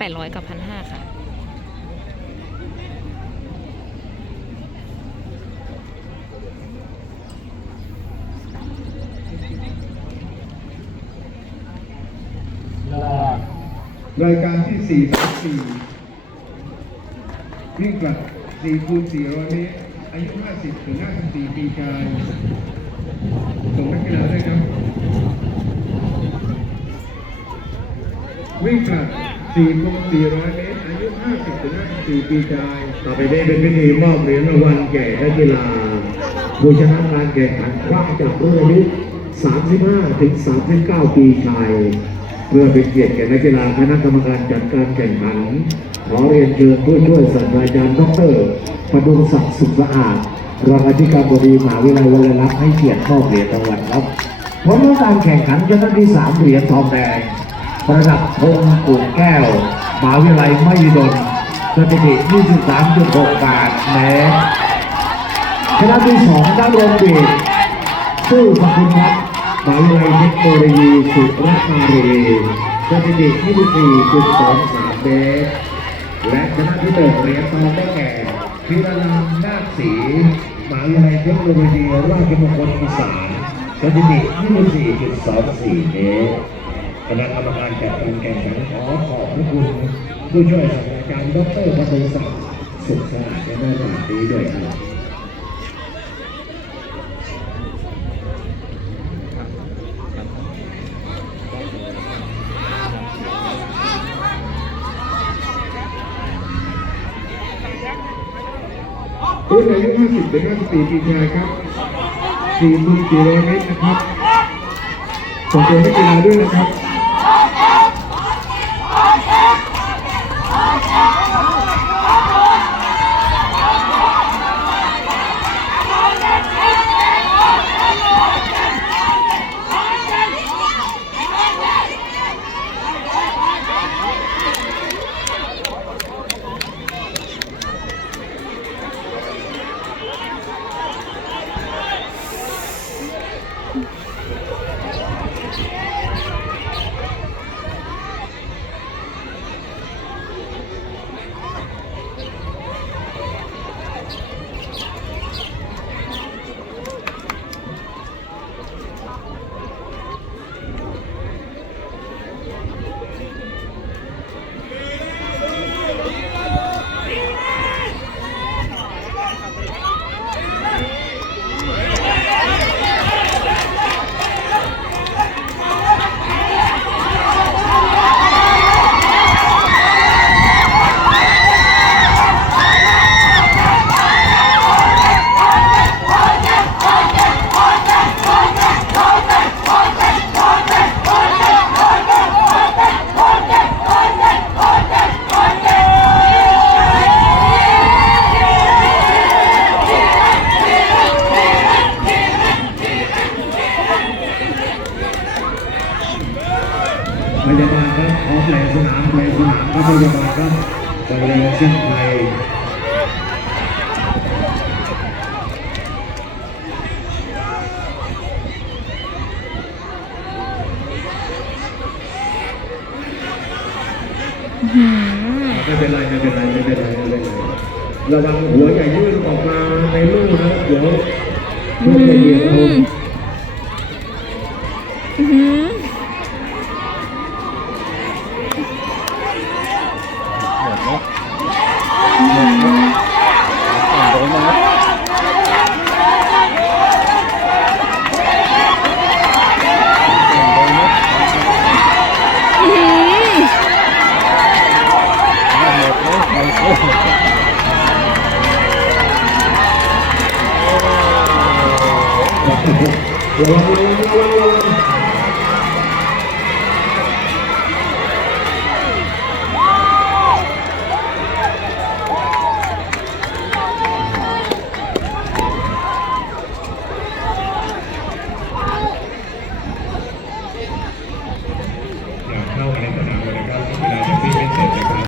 800 กับ 1,500 ค่ะรายการที่ 4 3 4วิ่งกลับ4คูณ400เมตรอายุ 50 ถึง 54 ปีชายส่งนักกีฬาด้วยครับ วิ่งกลับ 4 400 เมตร อายุ 50ถึง54 ปีชาย ต่อไปนี้เป็นพิธีมอบเหรียญรางวัลแก่นักกีฬาผู้ชนะการแข่งขันคว้าจากรุ่นอายุ 35 ถึง 39 ปีชาย เพื่อเป็นเกียรติแก่นักกีฬาคณะกรรมการจัดการแข่งขัน ขอเรียนเชิญผู้ช่วยศาสตราจารย์ดรพดุงศักดิ์สุขสะอาดรองอธิการบดีมหาวิทยาลัยวลัยลักษณ์ให้เกียรติมอบเหรียญรางวัลครับผลของการแข่งขันชนะที่3เหรียญทองแดง ประดับธงกุ่งแก้วมหาวิทยาลัยมหิดลสถิติ 23.68เมตรชนะที่สองด้านโรงบีสู้พคุณรัตน์มหาวิทยาลัยเทคโนโลยีสุรารีสถิติ 24.23 เมตรและชนะที่หนึ่งเหรียญทองได้แก่พิรนันนาคศรีมหาวิทยาลัยเทคโนโลยีราชมงคลอีสานสถิติ 24.24 เมตร คณะกรรมการจัดการแข่งขันขอขอบพระคุณผู้ช่วยศาสตราจารย์ดรประเสริศักดิ์สุขสะอาดในหน้าตานี้ด้วยครับรุ่นอายุ50ถึง54ปีชายครับ4 400เมตรนะครับส่งตัวนักกีฬาด้วยนะครับ พยาบาลครับออฟแลนสนามแลนสนามครับพยาบาลครับไปเลยเส้นไทยไม่เป็นไรไม่เป็นไรไม่เป็นไรไม่เป็นไรระวังหัวใหญ่ยื่นออกมาในลูกนะเดี๋ยวลูกจะเหยีย